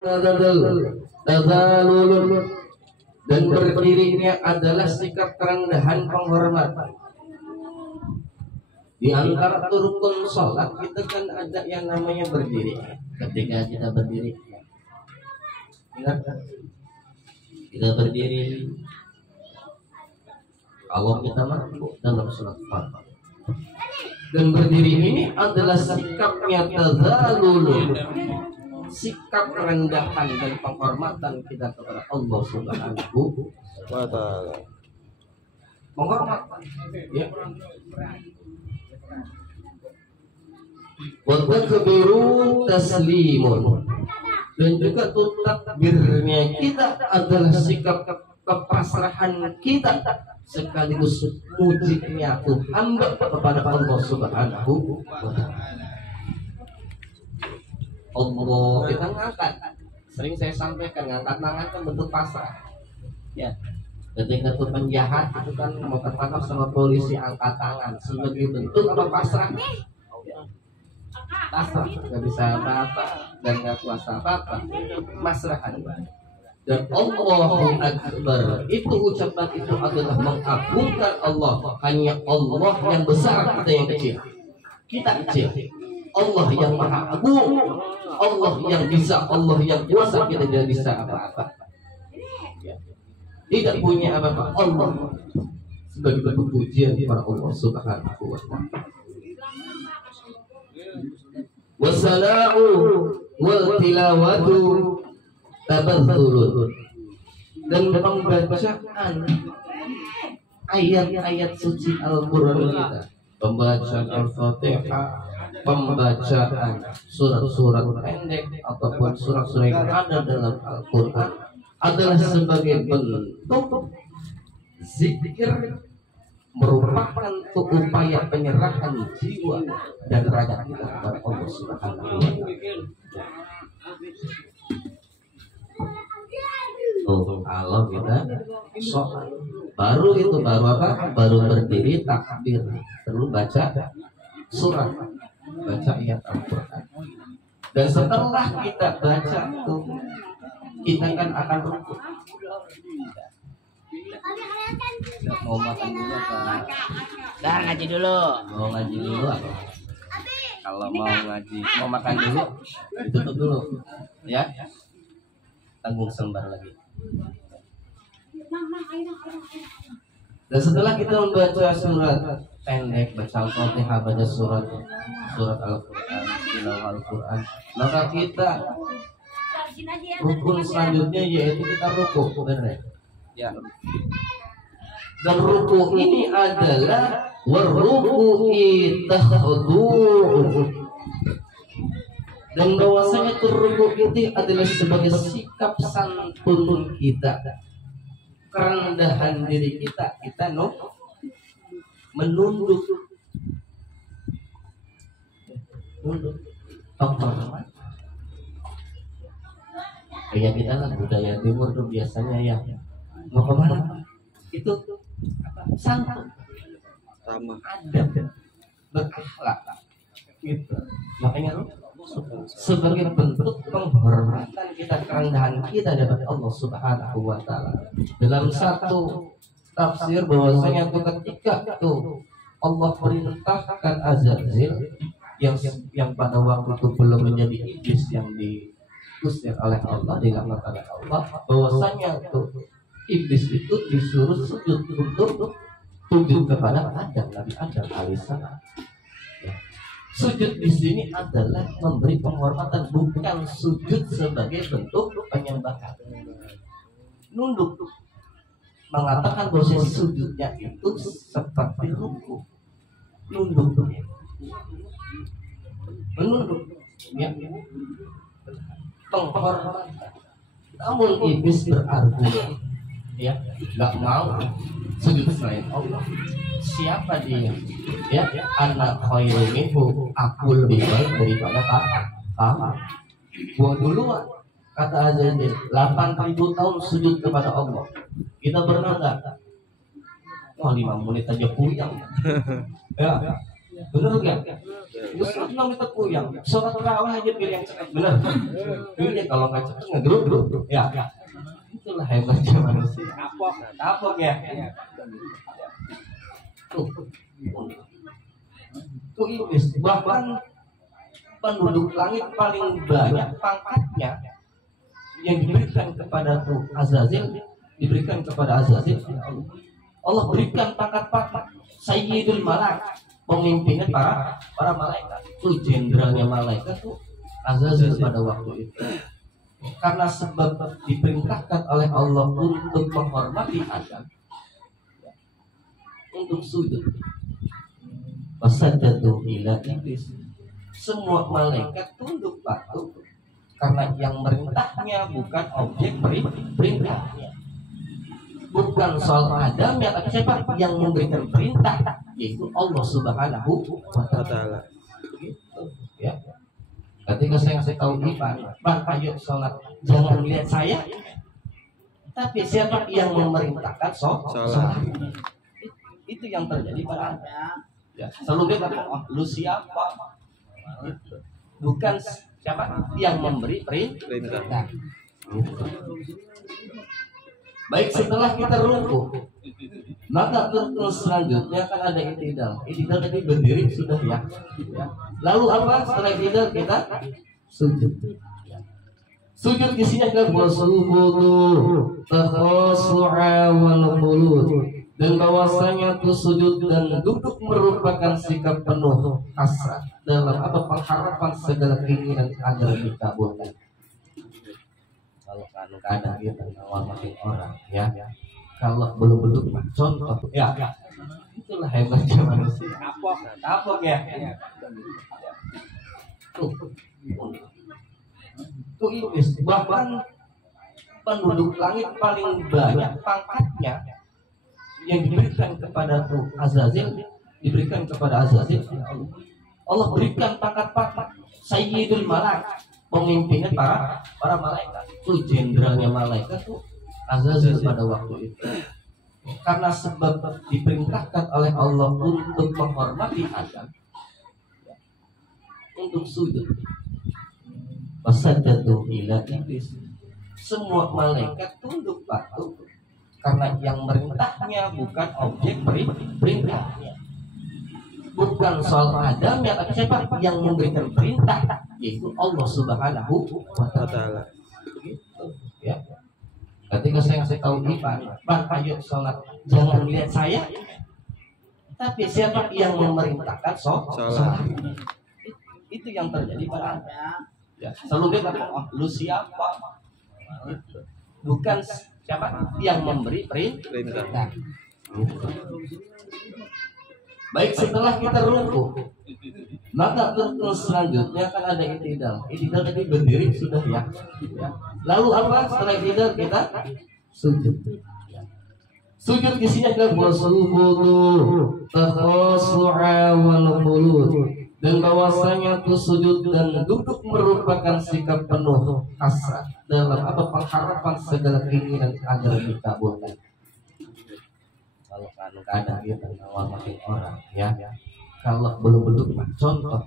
tadzalul, dan berdirinya adalah sikap kerendahan penghormatan. Di antara rukun sholat kita kan ada yang namanya berdiri. Ketika kita berdiri, ingat kan? Kita berdiri kalau kita mampu dalam sholat fardu. Dan berdiri ini adalah sikapnya tadzalul, sikap kerendahan dan penghormatan kita kepada Allah Subhanahu wa ta'ala. Penghormatan, ya. Wa takbiru taslimun, dan juga takbirnya kita adalah sikap kepasrahan kita sekaligus pujinya hamba kepada Allah Subhanahu wa ta'ala. Allah kita ngangkat, sering saya sampaikan, ngangkat tangan kan bentuk pasrah. Ya, ketika itu penjahat itu kan mau ketangkap sama polisi, angkat tangan sebagai bentuk apa? Pasrah. Pasrah, nggak bisa apa-apa dan nggak kuasa apa-apa, pasrahan. Dan Allahu Akbar itu ucapan itu adalah mengagungkan Allah. Hanya Allah yang besar, kita yang kecil. Kita kecil. Allah yang maha agung, Allah yang bisa, Allah yang kuasa, kita tidak bisa apa-apa. Tidak punya apa-apa. Allah sebagai bentuk pujian kepada Allah Subhanahu wa ta'ala. Wassala'u wal tilawatu tabazzulun, dan pembacaan ayat-ayat suci Al-Quran kita, pembacaan Al-Fatihah, pembacaan surat-surat pendek ataupun surat-surat yang ada dalam Al-Quran adalah sebagai bentuk zikir, merupakan upaya penyerahan jiwa dan raga kita kepada Allah Subhanahu wa ta'ala. Kalau kita sholat, baru apa? Baru berdiri takbir, perlu baca surat, baca ayat Al-Quran. Dan setelah kita baca itu, kita kan akan rukuk. Mau makan dulu apa? Dah ngaji dulu. Mau ngaji dulu apa? Kalau mau ngaji, mau makan dulu, ditutup dulu, ya. Tanggung selembar lagi. Dan setelah kita membaca surat pendek, baca Al-Fatihah, baca surat Al-Quran, tilawah Al-Quran, maka kita rukun selanjutnya yaitu kita rukuk, benar ya? Dan rukuk ini adalah waruku'i tahdhu', dan bahwasanya rukuk itu adalah sebagai sikap santun kita, kerendahan diri kita menunduk penghormatan. Kayak kita lah budaya timur tuh biasanya ya mau kemana itu santun, ramah, adab, berakhlak gitu. Makanya sebagai bentuk penghormatan kita, kerendahan kita dari Allah Subhanahu wa ta'ala. Dalam satu tafsir bahwasanya ketika itu Allah perintahkan Azazil yang pada waktu itu belum menjadi iblis yang diusir oleh Allah, dilaknat oleh Allah, bahwasanya itu iblis itu disuruh sujud untuk tunduk kepada Adam, Nabi Adam alaihissalam. Sujud di sini adalah memberi penghormatan, bukan sujud sebagai bentuk penyembahan. Nunduk, mengatakan bahwa sujudnya itu seperti ruku, nunduk, menunduk, ya, penghormatan. Namun iblis berargumen, ya, nggak mau sujud selain Allah. Siapa dia? Ya, anak khairu minhu, aku lebih baik daripada kamu. Gua duluan, kata Azazil, 8.000 tahun sujud kepada Allah. Kita pernah nggak? Wah, 5 menit aja puyeng. Ya, Bener gak? Gus Nom itu puyang. Sholat terawih aja pilih yang cepat, bener. Pilih kalau nggak cepat nggak geruk. Ya. Itulah hebatnya manusia. Kapok ya. Tuh iblis. Bahkan penduduk langit paling banyak pangkatnya yang diberikan kepada tuh Azazil, diberikan kepada Azazil. Allah berikan pangkat-pangkat Sayyidul Malak, pemimpinnya para malaikat. Tuh jenderalnya malaikat tuh Azazil pada waktu itu. Karena sebab diperintahkan oleh Allah untuk menghormati Adam, untuk sujud. Wasajadu ila iblis. Semua malaikat tunduk patuh karena yang merintahnya bukan objek perintahnya. Bukan soal Adam ya, tapi siapa yang memberikan perintah, yaitu Allah Subhanahu wa Ta'ala. Gitu, ya. Ketika saya ngasih tahu Ivan, Bang, ayo sholat, jangan lihat saya, tapi siapa yang memerintahkan sholat. Itu yang terjadi pada Anda. Ya, selalu dia kata, oh, lu siapa? Bukan siapa yang memberi perintah. Baik, setelah kita rukuk, maka terus selanjutnya kan ada i'tidal. I'tidal tadi berdiri sudah ya. Lalu apa? Setelah i'tidal kita sujud. Sujud isinya kan wasujudu takhasu'a wal khulud. Dan bahwasanya itu sujud dan duduk merupakan sikap penuh hasrat dalam apa pengharapan segala keinginan agar dikabulkan. Kalau kadang kita ngawamatin orang ya, kalau belum duduk contoh ya, itulah hebatnya manusia. Kapok ya. Tuh iblis. Bahkan penduduk langit paling banyak pangkatnya yang diberikan kepada tuh Azazil, diberikan kepada Azazil. Allah berikan pangkat-pangkat Sayyidul Malak, pemimpinnya para malaikat. Tuh jenderalnya malaikat tuh Azazil pada waktu itu. Karena sebab diperintahkan oleh Allah untuk menghormati Adam, untuk sujud. Wasajadu ila iblis. Semua malaikat tunduk patuh karena yang merintahnya bukan objek perintahnya. Bukan soal Adam ya, tapi siapa yang memberikan perintah, yaitu Allah Subhanahu wa Ta'ala. Gitu, ya. Ketika saya ngasih tahu Ivan, Bang, ayo sholat, jangan lihat saya, tapi siapa yang memerintahkan sholat. Itu yang terjadi pada Anda. Ya, selalu dia kata, oh, lu siapa? Bukan siapa yang memberi perintah. Baik, setelah kita rukuk, maka terus selanjutnya kan ada i'tidal. I'tidal tadi berdiri sudah ya. Lalu apa? Setelah i'tidal kita sujud. Sujud isinya kan wasujudu takhasu'a wal khulud. Dan bahwasanya itu sujud dan duduk merupakan sikap penuh hasrat dalam apa pengharapan segala keinginan agar dikabulkan. Kalau kadang kita ngawamatin orang ya, kalau belum duduk contoh,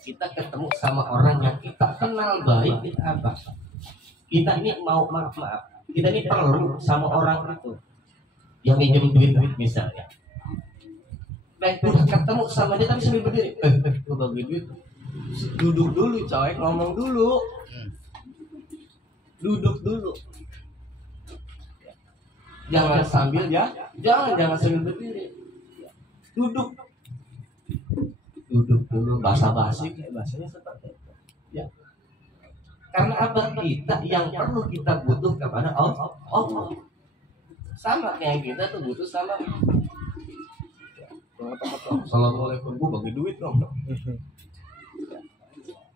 kita ketemu sama orang yang kita kenal baik, kita apa? Kita ini mau maaf, kita ini perlu sama orang itu yang minjem duit misalnya. Baik, udah ketemu sama dia tapi sambil berdiri, gue bagi duit, duduk dulu coy, ngomong dulu, duduk dulu, jangan sambil ya, jangan sambil berdiri, duduk dulu, basa-basi kayak bahasanya seperti itu, ya. Karena apa? Kita yang perlu kita butuh kepada Allah, sama kayak kita tuh butuh sama. Assalamualaikum, gue bagi duit dong.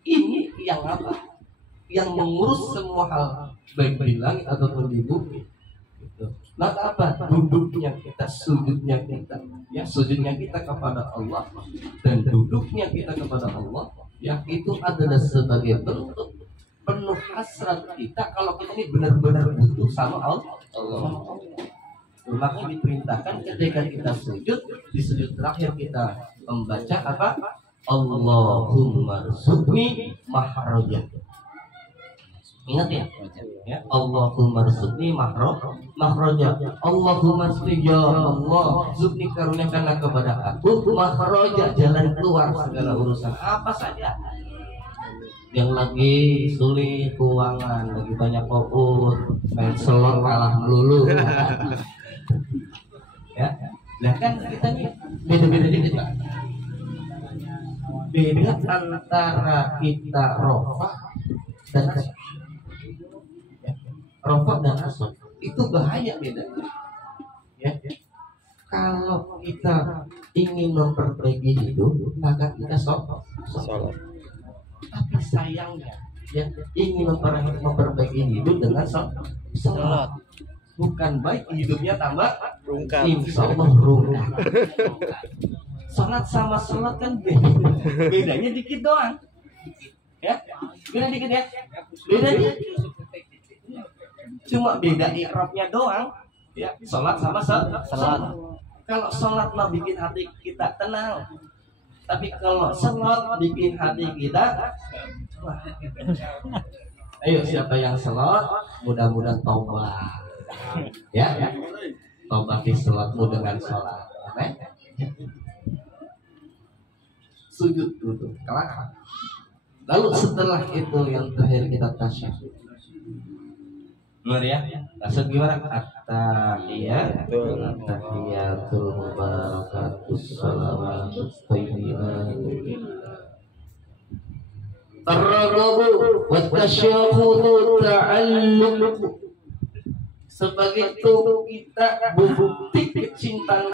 Ini yang apa? Yang mengurus semua hal baik di langit ataupun di bumi. Maka apa? Duduknya kita, sujudnya kita, ya sujudnya kita kepada Allah dan duduknya kita kepada Allah, ya itu adalah sebagai bentuk penuh hasrat kita kalau kita ini benar-benar butuh sama Allah. Maka diperintahkan ketika kita sujud, di sujud terakhir kita membaca apa? Allahumma rzuqni mahraja. Ingat ya? Ya, Allahumma rzuqni mahraja. Allahumma rzuqni, ya Allah, rzuqni karuniakanlah kepada aku mahraja, jalan keluar segala urusan apa saja. Yang lagi sulit keuangan, lagi banyak fokus, main selor kalah melulu. Ya, nah kan kita nih beda-beda dikit Pak. Beda antara kita rofa dan kasar. Ya, rofa dan kasar itu bahaya beda. Ya, kalau kita ingin memperbaiki hidup, maka kita sholat. Tapi sayangnya, ya, ingin memperbaiki hidup dengan sholat. Bukan baik hidupnya tambah rungkat. Insya Allah rungkat. Sholat sama sholat kan bedanya dikit doang. Ya, beda dikit ya. Beda dikit. Cuma beda i'rabnya doang. Ya, sholat sama sholat. Kalau sholat mah bikin hati kita tenang. Tapi kalau sholat bikin hati kita, ayo siapa yang sholat, mudah-mudahan taubat. Ya, tobati sholatmu dengan sholat. Sujud dulu, kelak. Lalu setelah itu yang terakhir kita tasyahud. Benar ya? Tasyahud gimana? At-tahiyatul mubarakatus salawatus thayyibat. Taraghabu wa tasyahudu ta'alluq. Sebagai itu kita bukti kecintaan